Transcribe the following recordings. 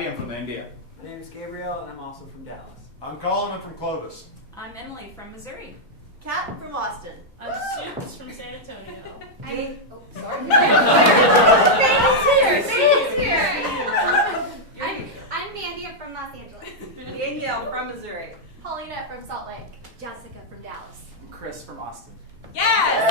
Hari, I'm from India. My name is Gabriel, and I'm also from Dallas. I'm Colin, I'm from Clovis. I'm Emily from Missouri. Kat from Austin. I'm Soups from San Antonio. Sorry. I'm Mandy from Los Angeles. Danielle from Missouri. Paulina from Salt Lake. Jessica from Dallas. Chris from Austin. Yes!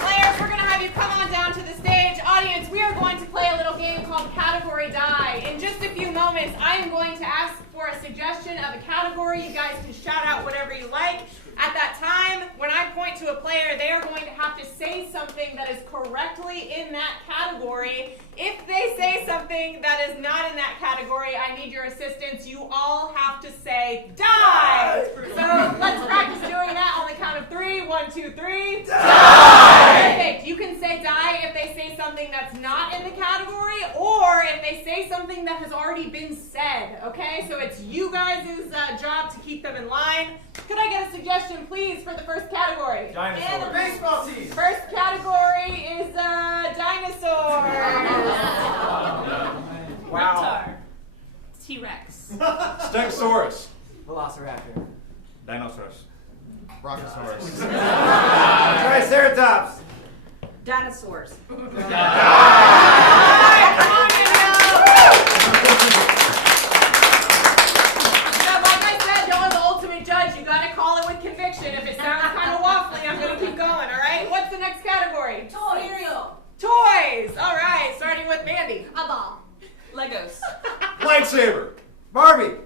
Players, we're going to have you come on down to the stage. Audience, we are going to play a little game called Category Die. In just a few moments, I am going to ask for a suggestion of a category. You guys can shout out whatever you like. At that time, when I point to a player, they are going to have to say something that is correctly in that category. If they say something that is not in that category, I need your assistance. You all have to say die. So let's practice doing that on the count of 3. 1, 2, 3. Die! Perfect. You can say die if they say something that's not in the category, or if they say something that has already been said. Okay, so it's you guys' job to keep them in line. Could I get a suggestion, please, for the first category? Dinosaurs. And the baseball team. First category is dinosaurs. Wow. Reptar. T-Rex. Stegosaurus. Velociraptor. Dinosaurs. Brachiosaurus. Triceratops. Dinosaurs. Conviction. If it sounds kind of waffly, I'm going to keep going, all right? What's the next category? Cereal. Toys. All right, starting with Mandy. A ball. Legos. Lightsaber. Barbie.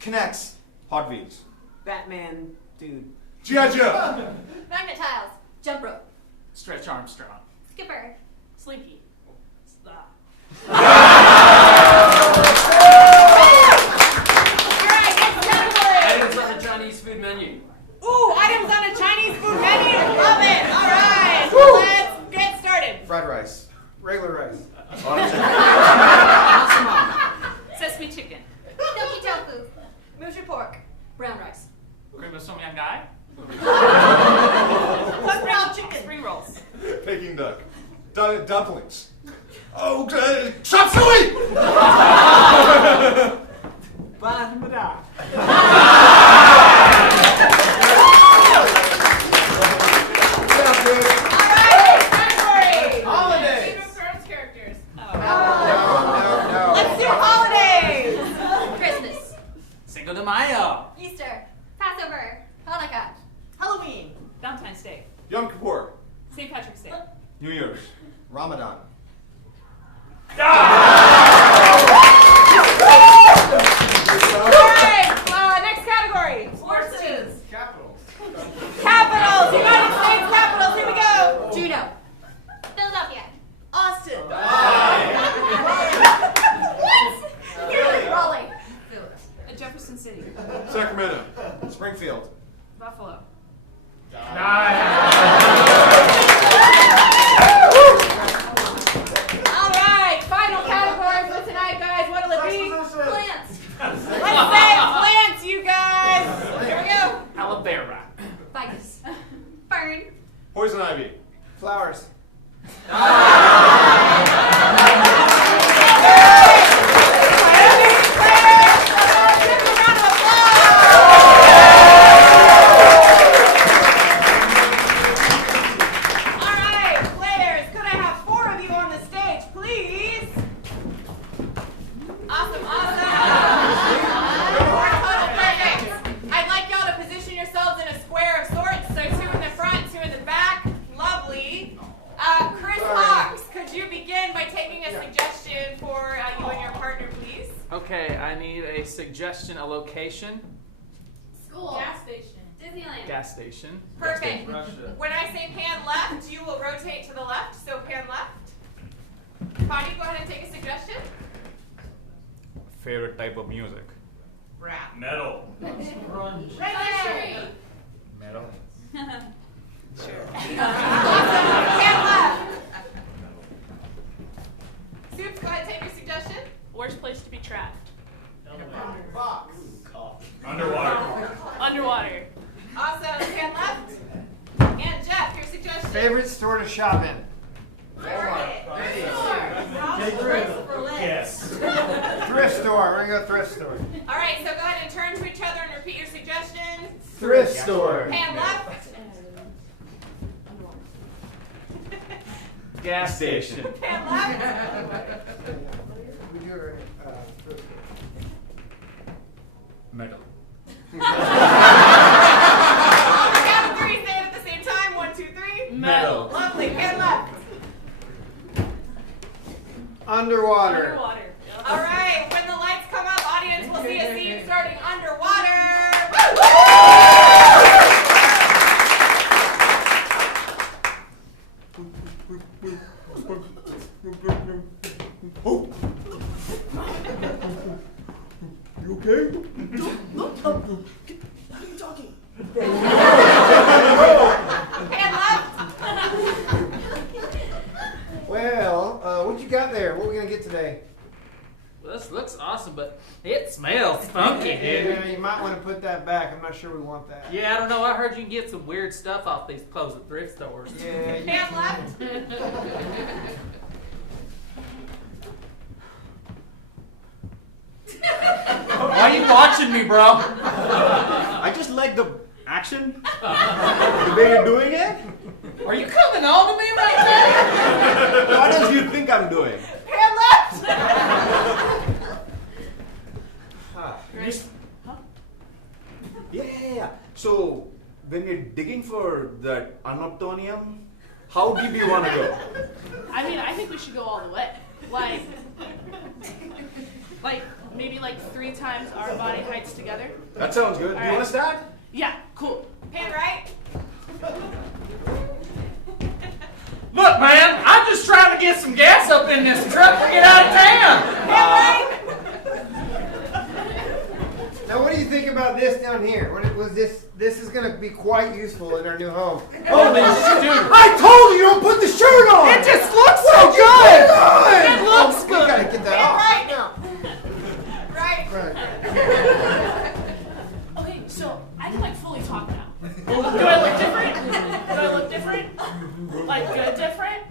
Connects. Hot Wheels. Batman dude. G.I. Joe. Magnet tiles. Jump rope. Stretch Armstrong. Skipper. Slinky. All right, next category. Items on the Chinese food menu. Ooh, items on a Chinese food menu. Love it. All right, let's get started. Fried rice. Regular rice. Sesame chicken. Silky tofu. Mushy pork. Brown rice. Cream of Som Yum Gai. Brown chicken. Spring rolls. Peking duck. Dumplings. Oh, chop suey! Banana. Holidays. Game of Thrones characters. No. Let's do holidays. Christmas. Cinco de Mayo. Easter. Passover. Hanukkah. Halloween. Valentine's Day. Yom Kippur. St. Patrick's Day. New Year's. Ramadan. All right, next category. Horses. Capitals. Capitals. United States capitals. Here we go. Juneau. Philadelphia. Austin. What? Raleigh. Jefferson City. Sacramento. Springfield. Buffalo. All right, final category for tonight, guys. What'll it be? Plants. Let's say plants, you guys. Here we go. Alabama. Ficus. Fern. Poison ivy. Flowers. Okay, I need a suggestion, a location. School. Gas station. Disneyland. Gas station. Perfect. Russia. When I say pan left, you will rotate to the left, so pan left. Connie, go ahead and take a suggestion. Favorite type of music? Rap. Metal. Country. Metal. Sure. Pan left. Soups, go ahead and take your suggestion. Worst place to be trapped. Box. Underwater. Underwater. Awesome. Pan left. And Jeff, your suggestion. Favorite store to shop in. Yes. Thrift store. We're gonna go thrift store. All right, so go ahead and turn to each other and repeat your suggestions. Thrift store. Hand left. Gas station. Hand left. We do thrift store. Metal. On the count of 3, say it at the same time. 1, 2, 3. Metal. Lovely. Hand left. Underwater. Underwater. All right, when the lights come up, audience will see a scene starting underwater. You okay? Hand left. Well, what you got there? What are we gonna get today? Well, this looks awesome, but it smells funky, dude. Yeah, you might want to put that back. I'm not sure we want that. Yeah, I don't know. I heard you can get some weird stuff off these clothes at thrift stores. Yeah. Hand left. Why are you watching me, bro? I just like the action. The way you're doing it. Are you coming on to me right now? What else do you think I'm doing? Hand left. Yeah. So when you're digging for that unobtainium, how deep do you want to go? I mean, I think we should go all the way. Like maybe like 3 times our body heights together. That sounds good. All You want right. to start? Yeah, cool. Hand right. Look, man, I'm just trying to get some gas up in this truck to get out of town. Hand right. Now, what do you think about this down here? What was this? This is going to be quite useful in our new home. Holy dude. I told you don't put the shirt on. It just looks so good. It looks We good. gotta get that off. Right. now. Right. Right. Okay, so I can like fully talk now. Do I look different? Do I look different? Like good different?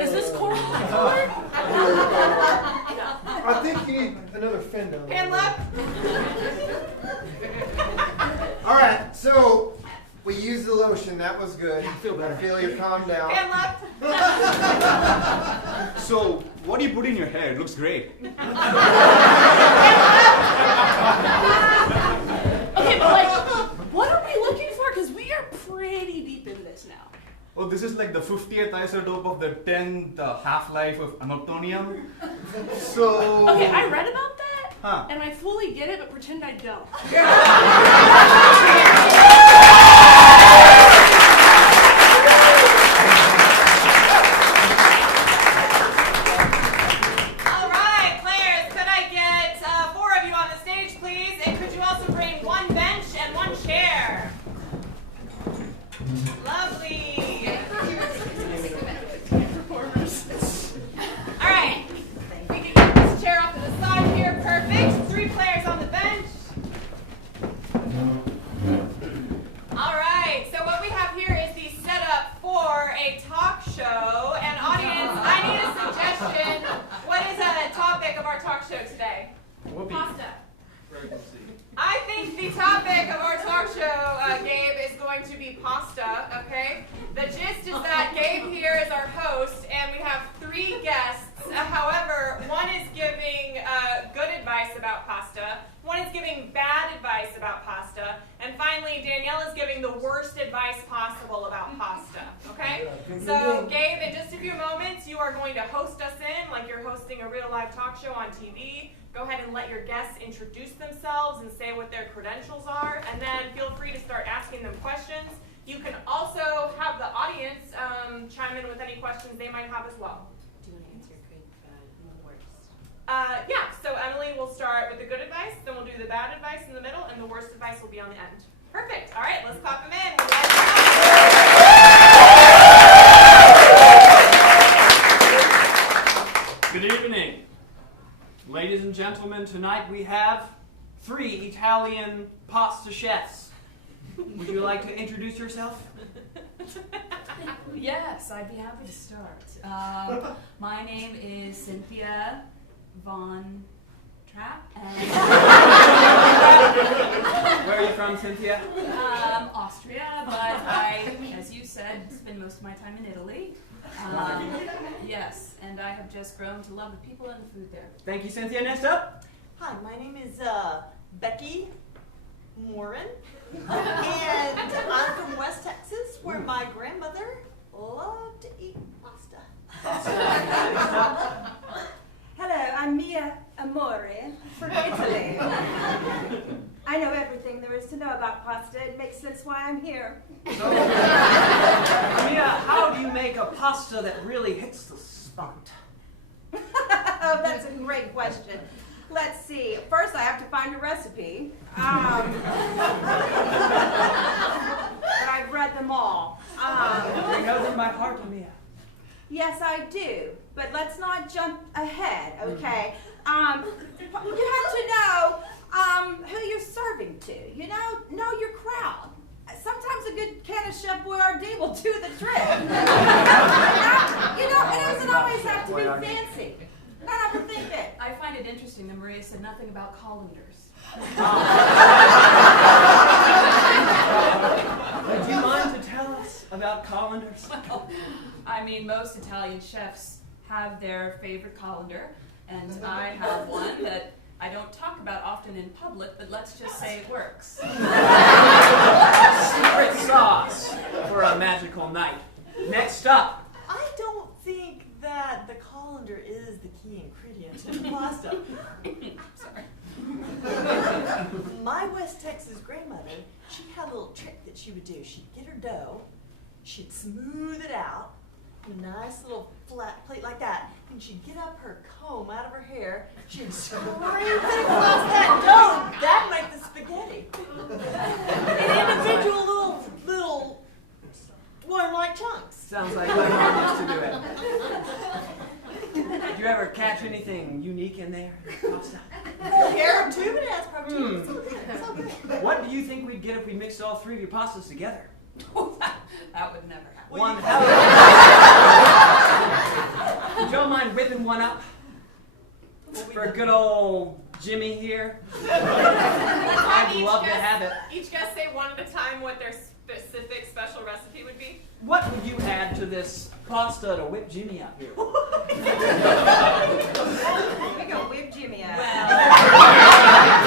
Is this cord my color? I think you need another fin down there. Hand left. All right, so we used the lotion. That was good. I feel better. I feel you calm down. Hand left. So what do you put in your hair? It looks great. Okay, but like, what are we looking for? Because we are pretty deep in this now. Oh, this is like the 50th isotope of the 10th half-life of unobtainium. So. Okay, I read about that, Huh. and I fully get it, but pretend I don't. All right, players, could I get 4 of you on the stage, please? And could you also bring 1 bench and 1 chair? Lovely. All right. We can get this chair off to the side here. Perfect. 3 players on the bench. All right. So what we have here is the setup for a talk show. And audience, I need a suggestion. What is the topic of our talk show today? Pasta. I think the topic of our talk show, Gabe, is going to be pasta, okay? The gist is that Gabe here is our host, and we have 3 guests. However, one is giving good advice about pasta, one is giving bad advice about pasta, and finally, Danielle is giving the worst advice possible about pasta, okay? So, Gabe, in just a few moments, you are going to host us in like you're hosting a real live talk show on TV. Go ahead and let your guests introduce themselves and say what their credentials are, and then feel free to start asking them questions. You can also have the audience chime in with any questions they might have as well. Do you want to answer good, bad, and the worst? Yeah, so Emily will start with the good advice, then we'll do the bad advice in the middle, and the worst advice will be on the end. Perfect. All right, let's clap them in. Good evening. Ladies and gentlemen, tonight we have 3 Italian pasta chefs. Would you like to introduce yourself? Yes, I'd be happy to start. My name is Cynthia Von Trapp, and Where are you from, Cynthia? Austria, but I, as you said, spend most of my time in Italy. Yes, and I have just grown to love the people and the food there. Thank you, Cynthia. Next up. Hi, my name is Becky Morin, and I'm from West Texas, where my grandmother loved to eat pasta. Hello, I'm Mia Amore from Italy. I know everything there is to know about pasta. It makes sense why I'm here. Mia, how do you make a pasta that really hits the spot? Oh, that's a great question. Let's see. First, I have to find a recipe. But I've read them all. You know them by heart, Mia. Yes, I do. But let's not jump ahead, okay? You have to know who you're serving to. You know your crowd. Sometimes a good can of Chef Boyardee will do the trick. It doesn't always have to be fancy. Not overthink it. I find it interesting that Maria said nothing about colanders. Would you mind to tell us about colanders? Well, I mean, most Italian chefs have their favorite colander, and I have one that I don't talk about often in public, but let's just say it works. Secret sauce for a magical night. Next up. I don't think that the colander is the key ingredient in pasta. Sorry. My West Texas grandmother, she had a little trick that she would do. She'd get her dough, she'd smooth it out, in a nice little flat plate like that, and she'd get up her comb out of her hair, she'd scrape it across that dough. That'd make the spaghetti. In individual little worm-like chunks. Sounds like my mom used to do it. Did you ever catch anything unique in there? Pasta? Carrot tube, it has protein. It's so good. It's so good. What do you think we'd get if we mixed all three of your pastas together? That would never happen. One hell of a... Would y'all mind whipping one up? For good old Jimmy here? I'd love to have it. Each guest say one at a time what their specific special recipe would be. What would you add to this pasta to whip Jimmy up here? We go whip Jimmy out.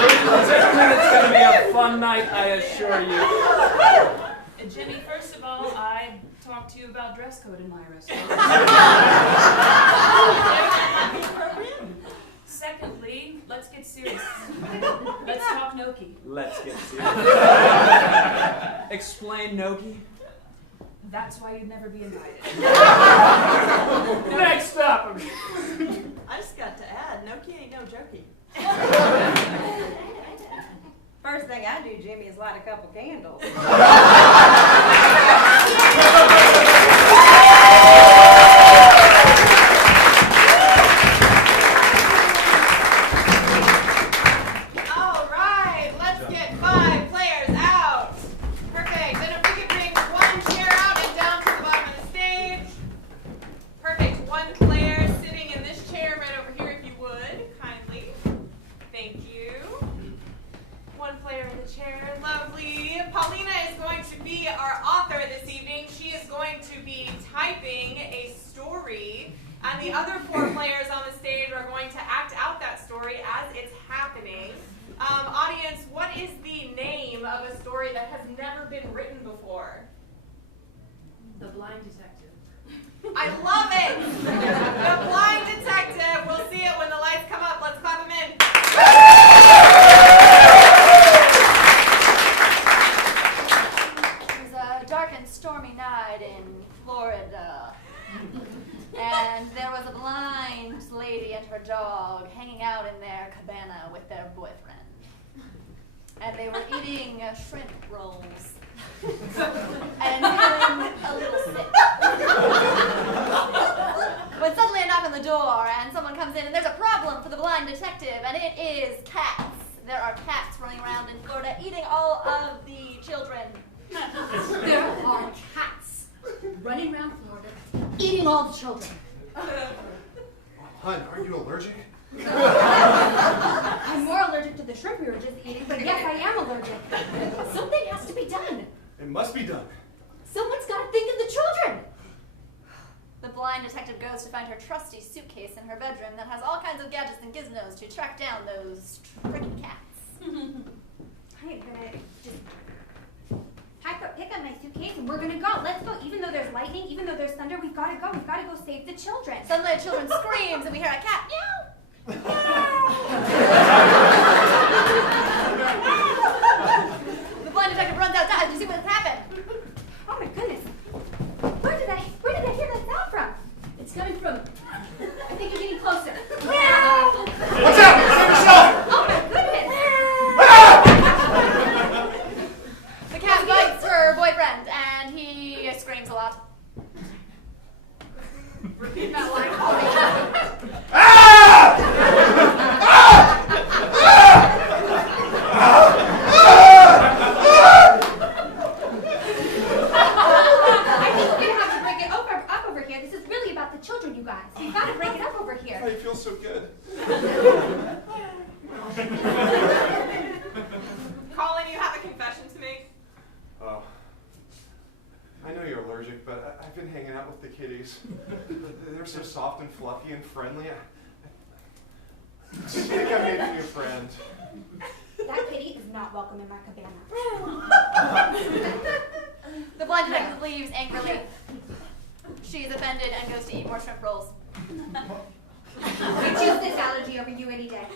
Ladies and gentlemen, it's going to be a fun night, I assure you. Jimmy, first of all, I talked to you about dress code in my restaurant. Secondly, let's get serious. Let's talk gnocchi. Let's get serious. Explain gnocchi. That's why you'd never be invited. Next up. I just got to add, gnocchi ain't no jokey. First thing I do, Jimmy, is light a couple candles. All right, let's get 5 players out. Perfect. Then if we could bring one chair out and down to the bottom of the stage. Perfect. One player sitting in this chair right over here, if you would, kindly. Thank you. One player in the chair. Lovely. Paulina is going to be our author this evening. She is going to be typing a story, and the other 4 players on the stage are going to act out that story as it's happening. Audience, what is the name of a story that has never been written before? The Blind Detective. I love it! The Blind Detective. We'll see it when the lights come up. Let's clap them in. It was a dark and stormy night in Florida. And there was a blind lady and her dog hanging out in their cabana with their boyfriend. And they were eating shrimp rolls and feeling a little sick. When suddenly a knock on the door and someone comes in and there's a problem for the blind detective, and it is cats. There are cats running around in Florida eating all of the children There are cats running around Florida eating all the children. Hun, are you allergic? I'm more allergic to the shrimp we were just eating, but yes, I am allergic. Something has to be done. It must be done. Someone's got to think of the children. The blind detective goes to find her trusty suitcase in her bedroom that has all kinds of gadgets and gizmos to track down those tricky cats. I am gonna just pick up my suitcase and we're gonna go. Let's go. Even though there's lightning, even though there's thunder, we've gotta go. We've gotta go save the children. Suddenly a children screams and we hear a cat meow. The blind detective runs outside to see what's happened. Oh my goodness. Where did I hear that sound from? It's coming from. I think you're getting closer. Meow! Watch out! Save yourself! Oh my goodness! The cat bites her boyfriend and he screams a lot. Repeat that line. I think we're gonna have to break it up over here. This is really about the children, you guys. We've got to break it up over here. I feel so good. Colin, you have a confession to make? Oh. I know you're allergic, but I've been hanging out with the kitties. They're so soft and fluffy and friendly. I think I made a new friend. That kitty is not welcome in my cabana. The blind detective leaves angrily. She's offended and goes to eat more shrimp rolls. I choose this allergy over you any day.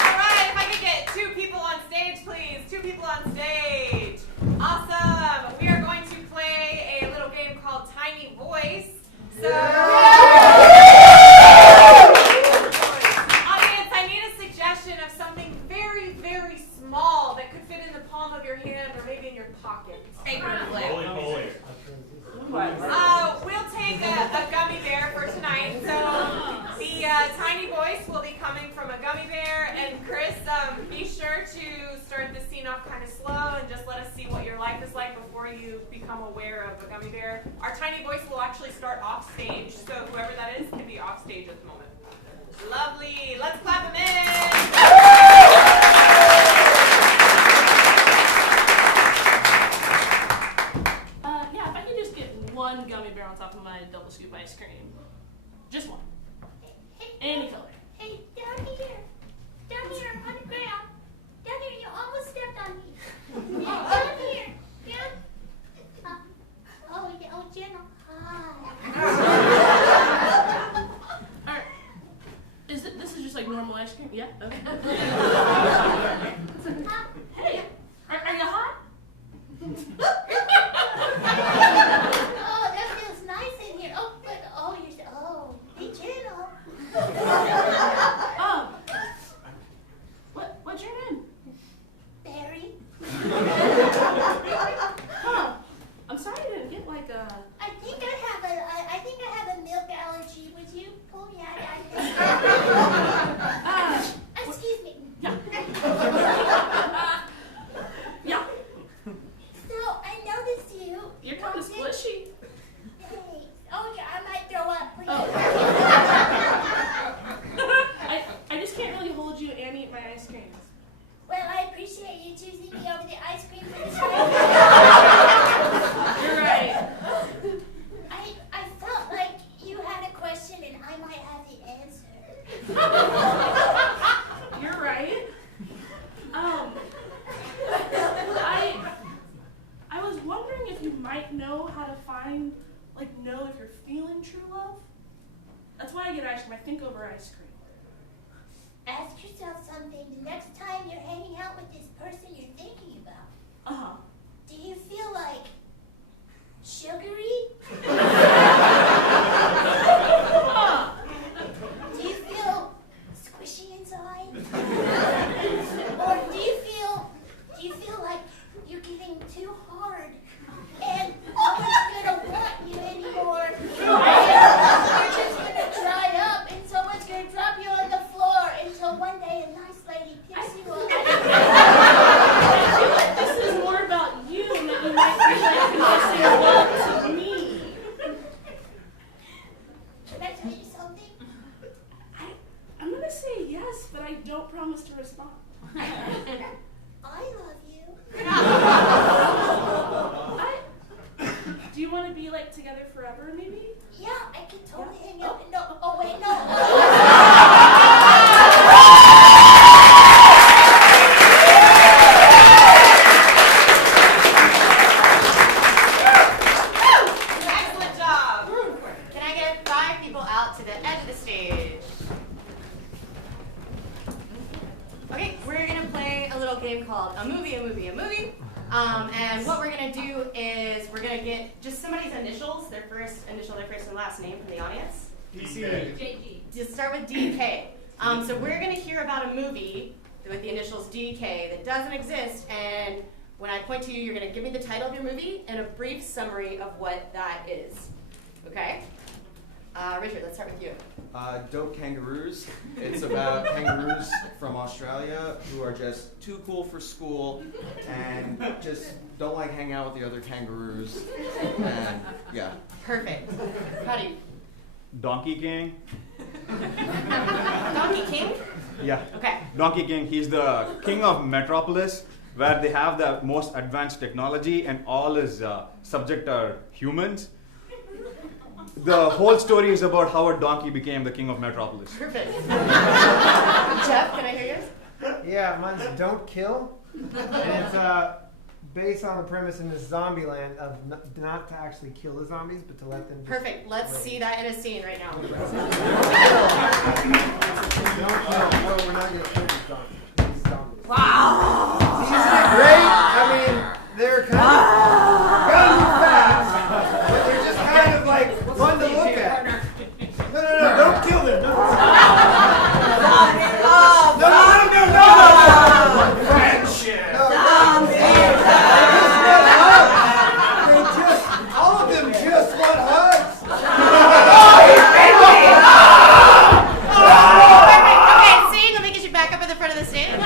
Alright, if I could get 2 people on stage, please. 2 people on stage. Awesome. We are going to play a little game called Tiny Voice. So, audience, I need a suggestion of something very, very small that could fit in the palm of your hand or maybe in your pocket. Holy moly. We'll take a gummy bear for tonight. So the tiny voice will be coming from a gummy bear. And Chris, be sure to start the scene off kind of slow and just let us see what your life is like before you become aware of a gummy bear. Our tiny voice will actually start off stage, so whoever that is can be off stage at the moment. Lovely. Let's clap him in. Yeah, if I could just get one gummy bear on top of my double scoop ice cream. Just one. Any color. Hey, down here on the ground. Down here, you almost stepped on me. Down here. Jenna. Hi. Alright. This is just like normal ice cream? Yeah? Okay. Hey, are you hot? Oh, that feels nice in here. Hey, Jenna. What's your name? Barry. Huh. I'm sorry I didn't get like a... I think I have a milk allergy. Would you pull me out? Excuse me. Yeah. Yeah. So I noticed you. You're kind of squishy. Thanks. Oh, yeah, I might throw up. Please. Oh. I just can't really hold you and eat my ice creams. Well, I appreciate you choosing me over the ice cream for the You're right. I felt like you had a question and I might have the answer. You're right. I was wondering if you might know how to know if you're feeling true love. That's why I get ice cream. I think over ice cream. Ask yourself something the next time you're hanging out with this person you're thinking about. respond. I love you. Do you want to be like together forever, maybe? Yeah, I could totally hang out. No, oh wait, no. Excellent job. Can I get 5 people out to the edge of the stage? Okay, we're gonna play a little game called A Movie. And what we're gonna do is we're gonna get just somebody's initials, their first initial, their first and last name from the audience. JG. Just start with DK. So we're gonna hear about a movie with the initials DK that doesn't exist, and when I point to you, you're gonna give me the title of your movie and a brief summary of what that is. Okay? Richard, let's start with you. Dope Kangaroos. It's about kangaroos from Australia who are just too cool for school and just don't like hanging out with the other kangaroos. And yeah. Perfect. Howdy. Donkey King. Donkey King? Yeah. Okay. Donkey King. He's the king of Metropolis, where they have the most advanced technology, and all his subject are humans. The whole story is about how a donkey became the king of Metropolis. Perfect. Jeff, can I hear yours? Yeah, mine's Don't Kill. And it's based on the premise in this zombie land of not to actually kill the zombies, but to let them. Perfect. Let's see that in a scene right now. Don't kill. No, we're not going to kill these zombies. Wow. Isn't it great? I mean, they're kind of fast, but they're just kind of like fun to look at. No, don't kill them. No. Friendship. All of them just want hugs. Okay, scene. Let me get you back up at the front of the stage. Can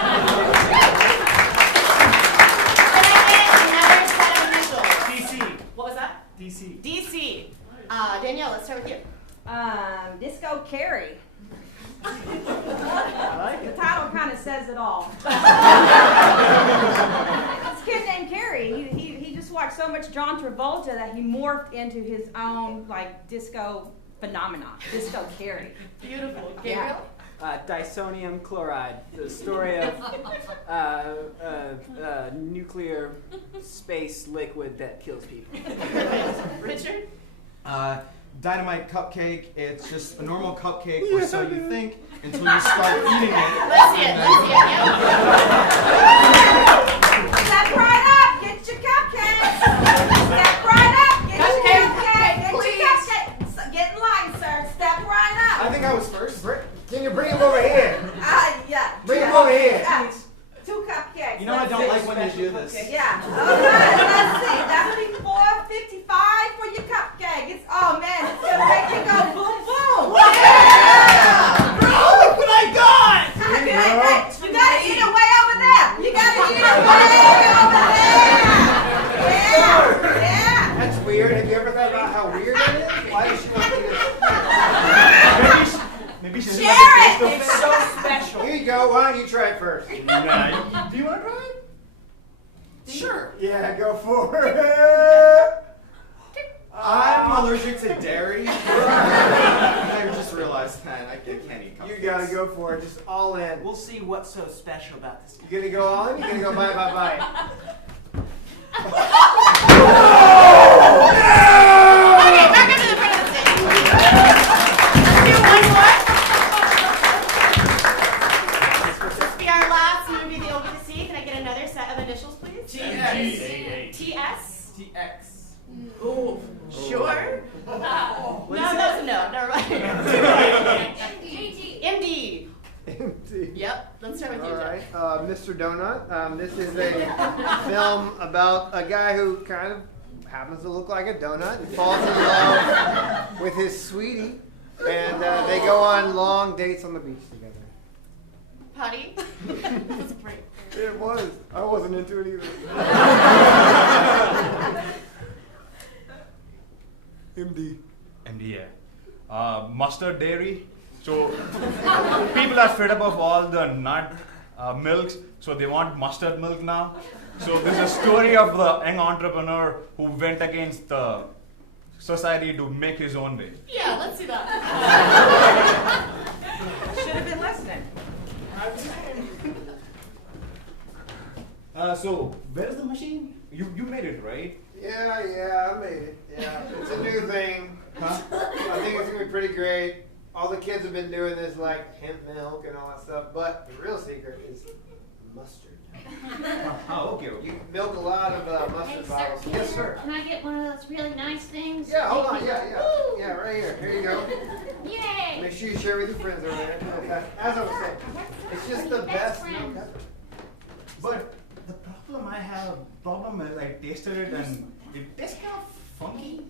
I get another set of initials? DC. What was that? DC. DC. Danielle, let's start with you. Disco Carrie. The title kind of says it all. This kid named Carrie, he just watched so much John Travolta that he morphed into his own like disco phenomenon. Disco Carrie. Beautiful. Gabriel? Disonium chloride, the story of nuclear space liquid that kills people. Richard? Dynamite Cupcake. It's just a normal cupcake, or so you think, until you start eating it. Let's see it. Step right up, get your cupcakes. Step right up, get your cupcake. Get your cupcake. Get in line, sir. Step right up. I think I was first. Can you bring him over here? Yeah. Bring him over here. 2 cupcakes. You know I don't like when you do this. Yeah. Okay, let's see. That'll be $4.55 for your cupcake. It's man, it's gonna make you go boom boom. Yeah. Bro, look what I got! Okay, hey, you gotta eat it way over there. You gotta eat it way over there. Yeah. That's weird. Have you ever thought about how weird that is? Why does she want to do this? Maybe she's Share it. It's so special. Here you go. Why don't you try it first? Do you want to try it? Sure. Yeah, go for it. I'm allergic to dairy. I just realized that I can't eat cupcakes. You gotta go for it. Just all in. We'll see what's so special about this. You gonna go all in? You gonna go bite, bite, bite? Okay, back up to the front of the stage. Let's do one more. This will be our last movie that you'll get to see. Can I get another set of initials, please? TS. TS? TX. Ooh, sure. No, that's a no. Never mind. MD. Yep. Let's start with you, All Jeff. right, Mr. Donut. This is a film about a guy who kind of happens to look like a donut and falls in love with his sweetie, and they go on long dates on the beach together. Patty? That's great. It was. I wasn't into it either. MD, yeah. Mustard dairy. So people are fed up of all the nut milks, so they want mustard milk now. So this is a story of the young entrepreneur who went against the society to make his own way. Yeah, let's see that. Should have been listening. So where's the machine? You made it, right? Yeah, I made it. Yeah, it's a new thing. Huh? I think it's gonna be pretty great. All the kids have been doing this like hemp milk and all that stuff, but the real secret is mustard. Oh, okay. You can milk a lot of Hey, mustard sir, bottles. Yes, sir. Can I get one of those really nice things? Yeah, hold on. Yeah, right here. Here you go. Yay! Make sure you share with your friends over there. As I was saying, it's just the best milk ever. But the problem is I tasted it and it tastes kind of funky.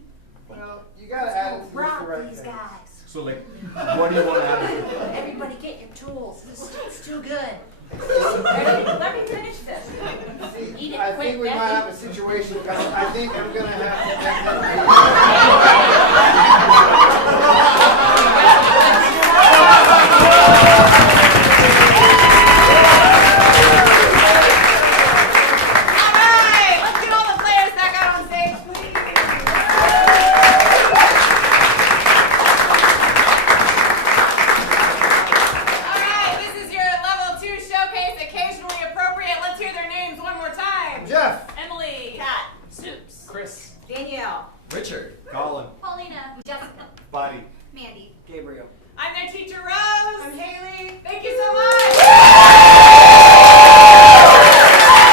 Well, you gotta add it to just the Rob right these thing. guys. So like, what do you want to add? Everybody get your tools. It's too good. Let me finish this. See, Eat it I quick, think we might Becky. have a situation coming. I think I'm gonna have to